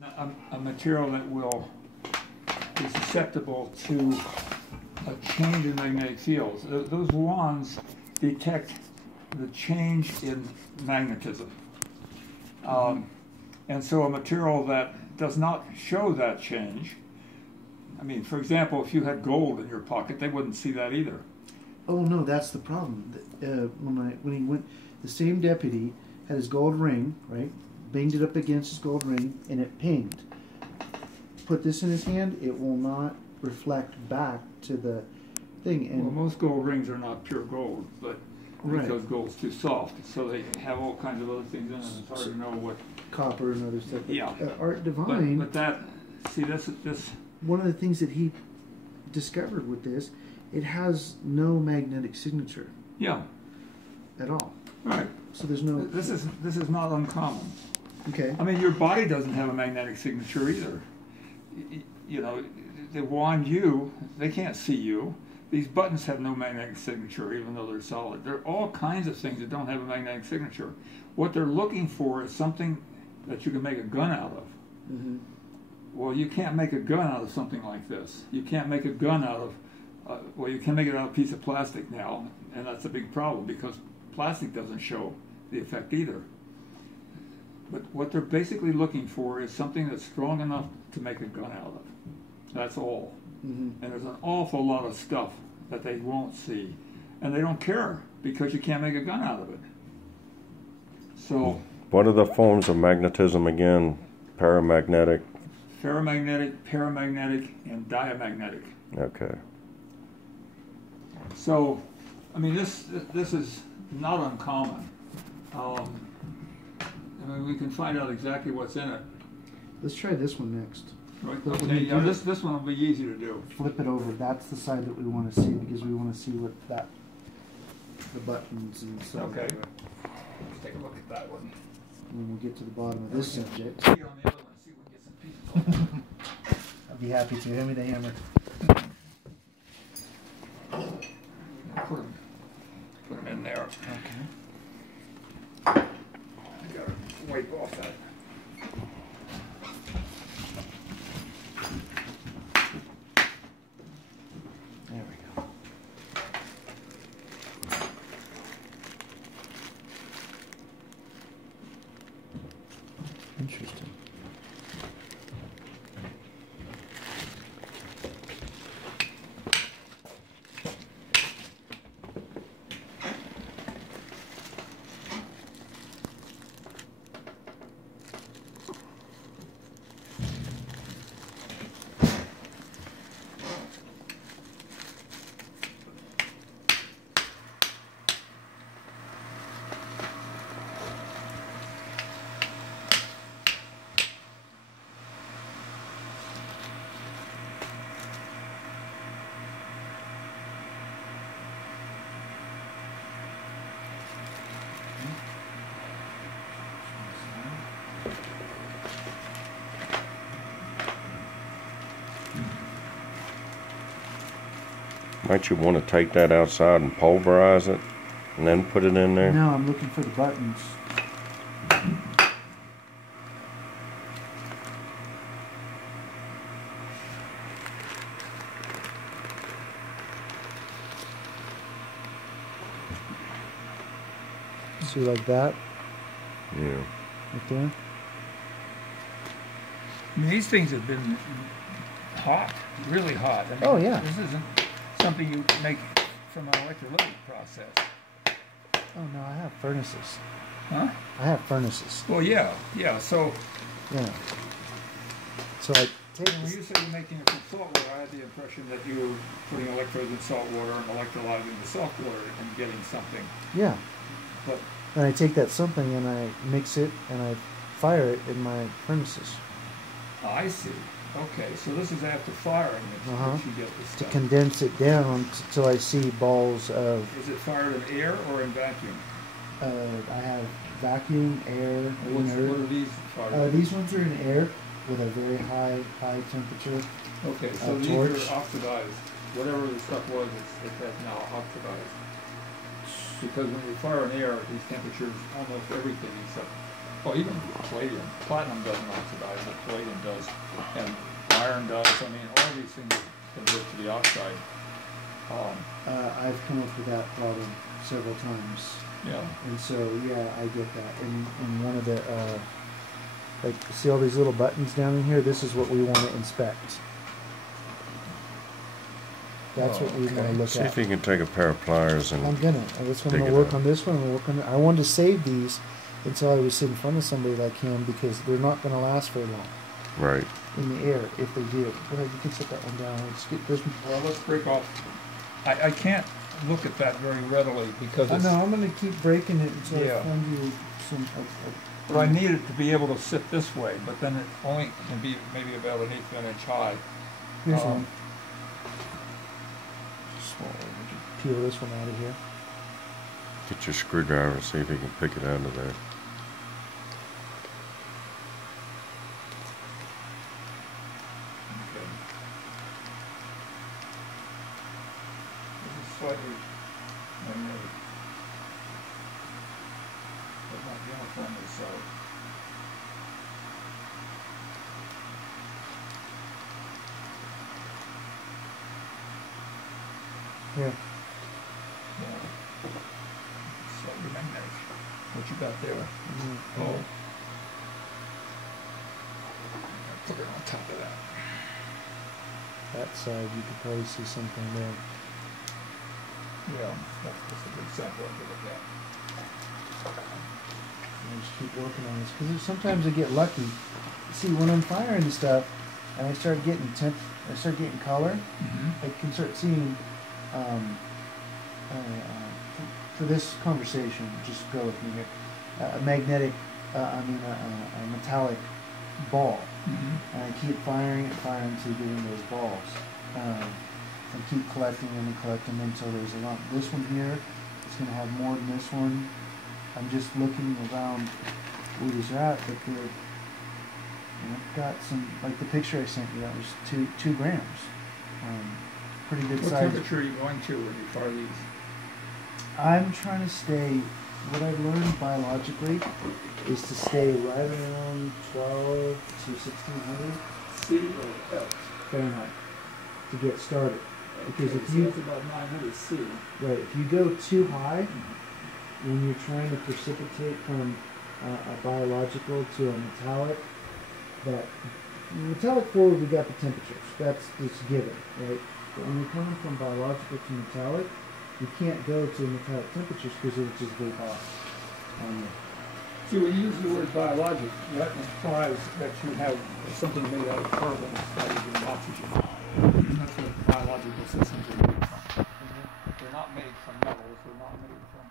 A material that will be susceptible to a change in magnetic fields. Those wands detect the change in magnetism. And so a material that does not show that change, I mean, for example, if you had gold in your pocket, they wouldn't see that either. Oh no, that's the problem. When he went, the same deputy had his gold ring, right? Banged it up against his gold ring, and it pinged. Put this in his hand, it will not reflect back to the thing. And well, most gold rings are not pure gold, but because right. gold's too soft, so they have all kinds of other things in them. It's hard to know what. Copper and other stuff. Yeah. Art Divine. But that, see, this. One of the things that he discovered with this, it has no magnetic signature. Yeah. At all. Right. So there's no. This is not uncommon. Okay. I mean, your body doesn't have a magnetic signature either. You know, they wand you, they can't see you. These buttons have no magnetic signature, even though they're solid. There are all kinds of things that don't have a magnetic signature. What they're looking for is something that you can make a gun out of. Mm-hmm. Well, you can't make a gun out of something like this. You can't make a gun out of, well, you can make it out of a piece of plastic now, and that's a big problem because plastic doesn't show the effect either. But what they're basically looking for is something that's strong enough to make a gun out of. That's all. Mm-hmm. And there's an awful lot of stuff that they won't see. And they don't care because you can't make a gun out of it. So, what are the forms of magnetism again? Paramagnetic? Ferromagnetic, paramagnetic, and diamagnetic. Okay. So, I mean, this is not uncommon. I mean, we can find out exactly what's in it. Let's try this one next. Right. Okay. Yeah, this one will be easy to do. Flip it over. That's the side that we want to see because we want to see what the buttons and stuff. Okay. Let's take a look at that one. And we'll get to the bottom of this subject. See on the other one. See if we can get some pieces on it. I'd be happy to. Hand me the hammer. Put them in there. Okay. I gotta wipe off that. There we go. Interesting. Might you want to take that outside and pulverize it and then put it in there? No, I'm looking for the buttons. See, like that? Yeah. Right there? I mean, these things have been hot, really hot. I mean, oh, yeah. This isn't something you make from an electrolytic process. Oh, no, I have furnaces. Huh? I have furnaces. Well, yeah, so... Yeah. So I take when you say you're making it from salt water, I had the impression that you were putting electrodes in salt water and electrolyzing the salt water and getting something. Yeah. But then I take that something and I mix it and I fire it in my furnaces. I see. Okay, so this is after firing that you get this to stuff. Condense it down till I see balls of... Is it fired in air or in vacuum? I have vacuum, air, What are these fired? These ones are in air with a very high temperature. Okay, so these torch. are oxidized. Whatever the stuff was, it has now oxidized. Because when you fire in air, these temperatures, almost everything except Well, even palladium, platinum doesn't oxidize, but palladium does, and iron does. I mean, all these things convert to the oxide. I've come up with that problem several times. Yeah. And so, yeah, I get that. And one of the, like, see all these little buttons down in here? This is what we want to inspect. That's what we want to look See at. if you can take a pair of pliers and. I'm gonna work on this one. I'm gonna work on. I wanted to save these until I was sitting in front of somebody like him because they're not gonna last very long. Right. In the air, if they do. Go ahead, you can set that one down. Let's get this one. Well, let's break off. I can't look at that very readily because it's... No, I'm gonna keep breaking it until Yeah. I find you some. But I need it to be able to sit this way, but then it only can be maybe about 1/8 of an inch high. Here's one. Peel this one out of here. Get your screwdriver and see if you can pick it out of there. Okay. This is slightly magnetic, but not uniformly so. Here. Yeah. Slightly magnetic. What you got there? Mm-hmm. Oh. Put it on top of that. That side, you could probably see something there. Yeah, that's a good sample to look at. I just keep working on this because sometimes I get lucky. See, when I'm firing the stuff and I start getting color, I can start seeing. For this conversation, just go with me here. A magnetic, a metallic ball, and I keep firing until getting those balls. And keep collecting them and collecting them until there's a lump. This one here is going to have more than this one. I'm just looking around where these are at, but they're. And I've got some, like the picture I sent you. That was 2 grams. Pretty good What size. temperature are you going to when you fire these? I'm trying to stay. What I've learned biologically is to stay right around 12 to 1600 C or F? Fahrenheit to get started. Because Okay, if so you that's about 900 C. right, if you go too high, when you're trying to precipitate from a biological to a metallic, that metallic forward we got the temperatures. That's just given, right? But when you're coming from biological to metallic, you can't go to metallic temperatures because it'll just vaporize. See, when you use the word biologic, that implies that you have something made out of carbon, hydrogen, and oxygen. That's what biological systems are made from. They're not made from metals, they're not made from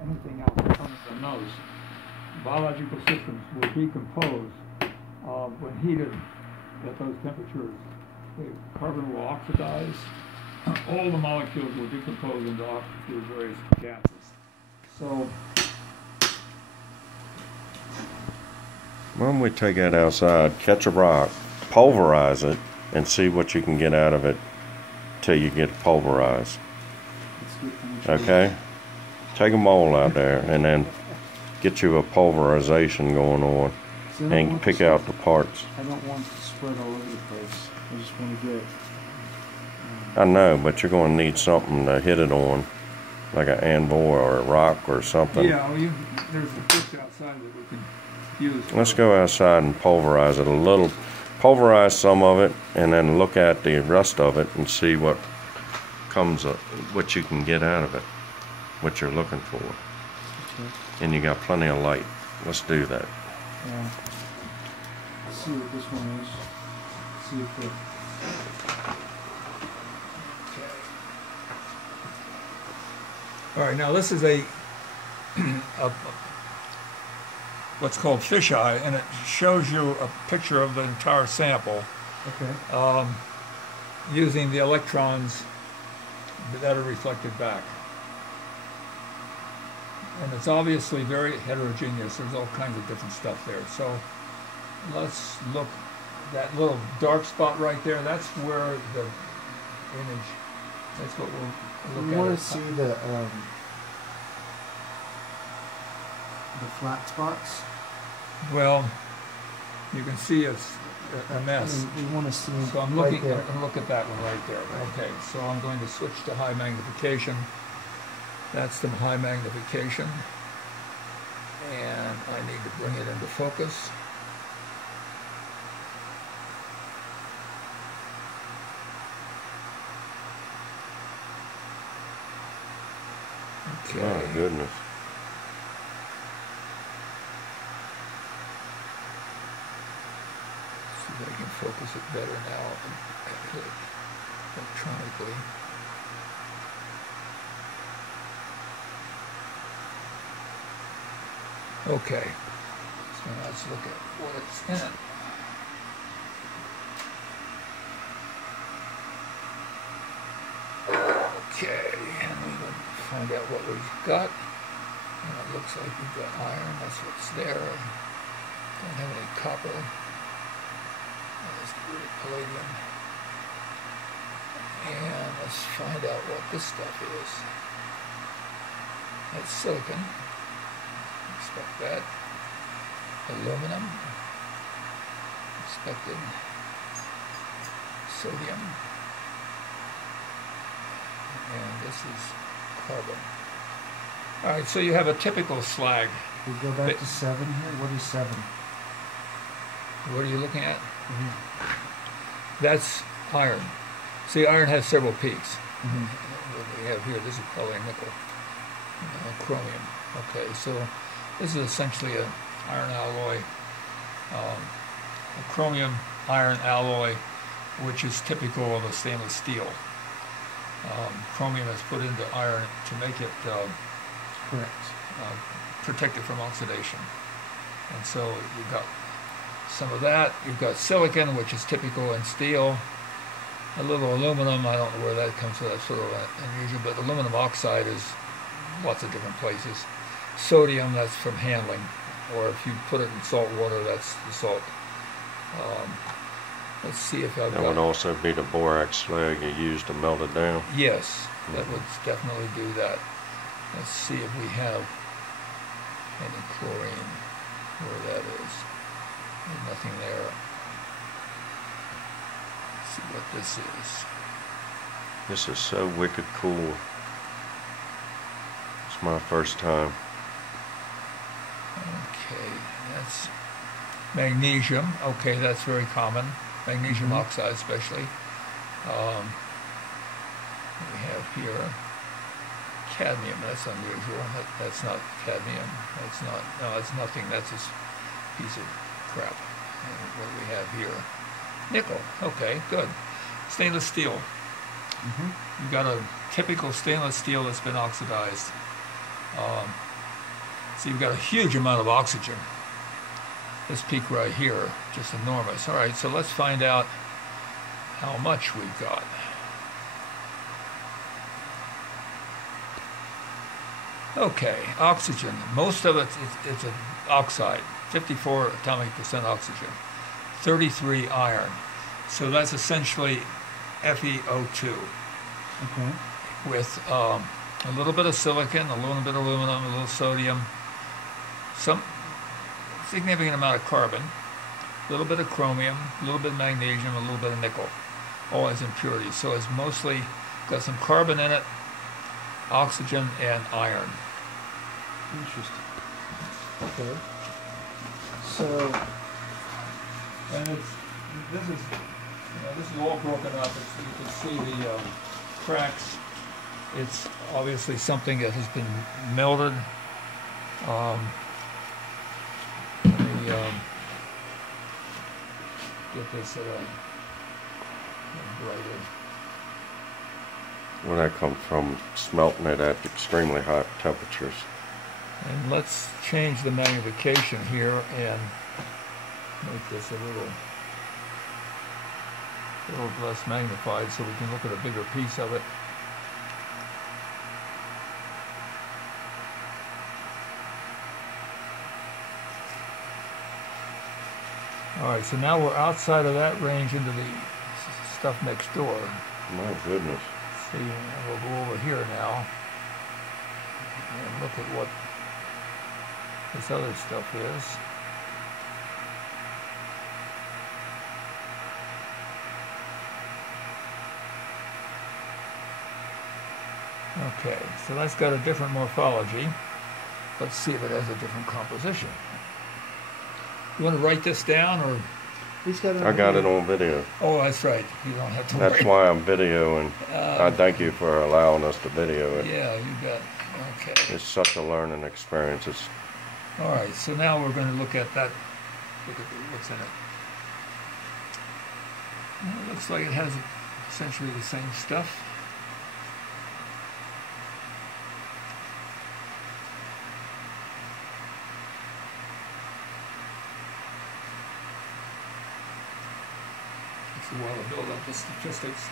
anything else other than those. Biological systems will decompose when heated at those temperatures. The carbon will oxidize. All the molecules will decompose into various gases. So, Why don't we take that outside, catch a rock, pulverize it, and see what you can get out of it till you get pulverized. Okay? Take a mold out there and then get you a pulverization going on and pick out the parts. I don't want it to spread all over the place. I just want to get. I know, but you're going to need something to hit it on, like an anvil or a rock or something. yeah, well, there's a pitch outside that we can use. Let's go outside and pulverize it a little. Pulverize some of it and then look at the rest of it and see what comes up, what you can get out of it, what you're looking for. Okay. And you got plenty of light. Let's do that. Yeah. Let's see what this one is. See if it. All right, now this is a what's called fisheye, and it shows you a picture of the entire sample Okay. using the electrons that are reflected back. And it's obviously very heterogeneous. There's all kinds of different stuff there. So let's look, that little dark spot right there, that's where the image, that's what we'll look You at. want to see the flat spots? Well, you can see it's a mess. We want to see So I'm right looking there. at, look at that one right there. Okay, so I'm going to switch to high magnification. That's the high magnification. And I need to bring it into focus. Okay. Oh, goodness. See if I can focus it better now electronically. Okay, so now let's look at what's in it. Okay, and we will find out what we've got. And it looks like we've got iron, that's what's there. Don't have any copper. Let's get rid of palladium. And let's find out what this stuff is. That's silicon. Expect that. Aluminum. Expected. Sodium. And this is carbon. All right, so you have a typical slag. We go back to 7 here. What is 7? What are you looking at? That's iron. See, iron has several peaks. What we have here, this is probably nickel. Chromium. Okay, so this is essentially an iron alloy, a chromium iron alloy, which is typical of a stainless steel. Chromium is put into iron to make it protect it from oxidation. And so you've got some of that. You've got silicon, which is typical in steel. A little aluminum, I don't know where that comes from, that's sort of unusual, but aluminum oxide is lots of different places. Sodium, that's from handling, or if you put it in salt water, that's the salt. Let's see if I've got... That would also be the borax slag you used to melt it down. Yes, that would definitely do that. Let's see if we have any chlorine, where that is. There's nothing there. Let's see what this is. This is so wicked cool. It's my first time. Okay, that's magnesium. Okay, that's very common. Magnesium oxide especially. We have here cadmium. That's unusual. That's not cadmium. That's not, no, that's nothing. That's a piece of crap. And what do we have here? Nickel. Okay, good. Stainless steel. You've got a typical stainless steel that's been oxidized. So you've got a huge amount of oxygen. This peak right here, just enormous. All right, so let's find out how much we've got. Okay, oxygen. Most of it, it's an oxide, 54 atomic percent oxygen, 33 iron. So that's essentially FeO2. Okay. With a little bit of silicon, a little bit of aluminum, a little sodium, some significant amount of carbon, a little bit of chromium, a little bit of magnesium, a little bit of nickel, all as impurities. So it's mostly got some carbon in it, oxygen, and iron. Interesting. Okay. So, And this is all broken up. You can see the cracks. It's obviously something that has been melted. Let me get this at a brighter. Well, that comes from smelting it at extremely hot temperatures. And let's change the magnification here and make this a little less magnified so we can look at a bigger piece of it. All right, so now we're outside of that range into the stuff next door. My goodness. See, we'll go over here now and look at what this other stuff is. Okay, so that's got a different morphology. Let's see if it has a different composition. You want to write this down, or? He's got it I got it on video. Oh, that's right. You don't have to That's worry. why I'm videoing. I thank you for allowing us to video it. Yeah, you bet. Okay. It's such a learning experience. It's All right, so now we're going to look at that. Look at what's in it. Well, it looks like it has essentially the same stuff. Takes a while to build up the statistics.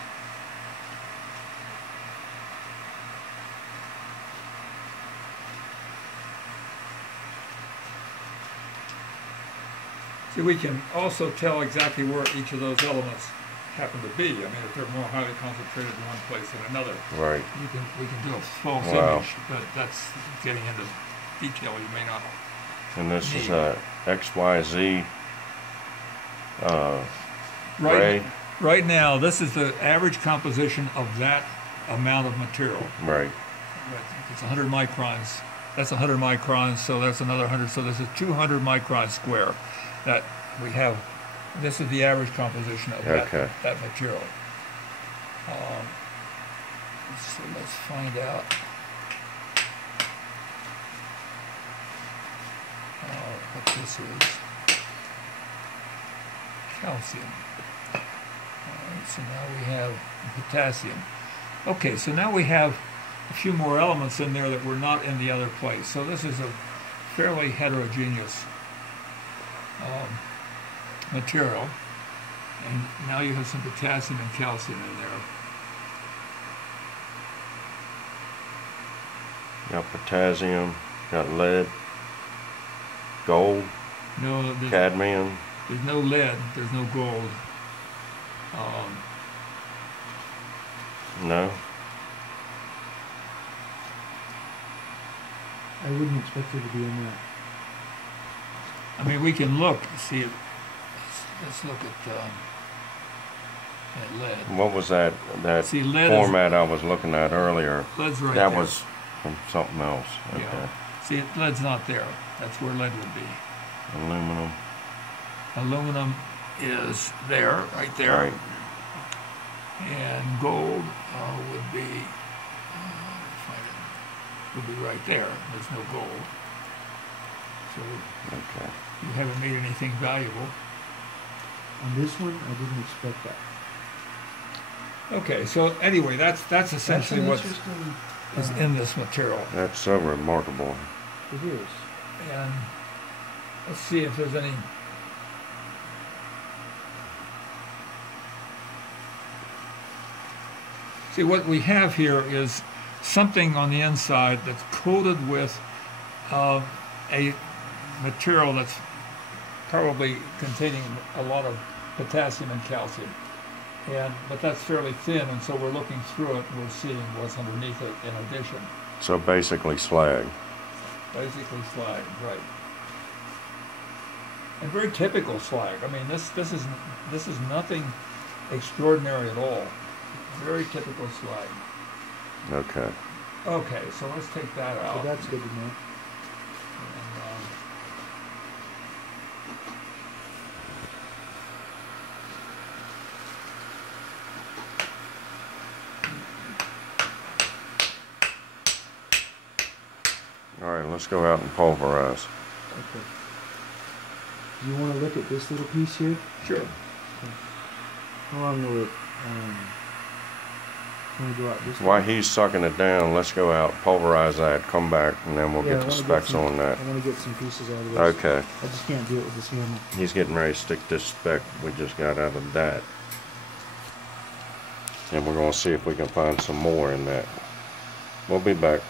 See, we can also tell exactly where each of those elements happen to be. I mean, if they're more highly concentrated in one place than another, right. we can do a false Wow. image, but that's getting into detail you may not. And this is a XYZ Right, ray. right now, this is the average composition of that amount of material. Right. It's 100 microns. That's 100 microns, so that's another 100. So this is 200 micron square that we have. This is the average composition of that material. So let's find out. What this is. Calcium. All right, so now we have potassium. Okay, so now we have a few more elements in there that were not in the other place. So this is a fairly heterogeneous material. And now you have some potassium and calcium in there. Got potassium, got lead, gold, No, cadmium. there's no lead, there's no gold. No. I wouldn't expect it to be in that. I mean, we can look, see it. Let's look at lead. What was that See, lead format I was looking at earlier? Lead's right That there. was from something else. Okay. Yeah. See, lead's not there. That's where lead would be. Aluminum. Aluminum is there, right there. Right. And gold would be right there. There's no gold. So Okay. you haven't made anything valuable. On this one, I didn't expect that. Okay, so anyway, that's essentially what interesting, is in this material. That's so remarkable. It is. And let's see if there's any. See, what we have here is something on the inside that's coated with a material that's probably containing a lot of potassium and calcium. But that's fairly thin, and so we're looking through it and we're seeing what's underneath it in addition. So basically slag. Basically slag, right. And very typical slag. I mean, this is nothing extraordinary at all. Very typical slag. Okay. Okay, so let's take that out. So that's good to know. And, All right, let's go out and pulverize. Okay. Do you want to look at this little piece here? sure. How long will it? Can we go out this While way? he's sucking it down, let's go out, pulverize that, come back, and then we'll Yeah, get I the wanna specs some- on that. I want to get some pieces out of this. Okay. I just can't do it with this hammer. He's getting ready to stick this spec we just got out of that. And we're going to see if we can find some more in that. We'll be back.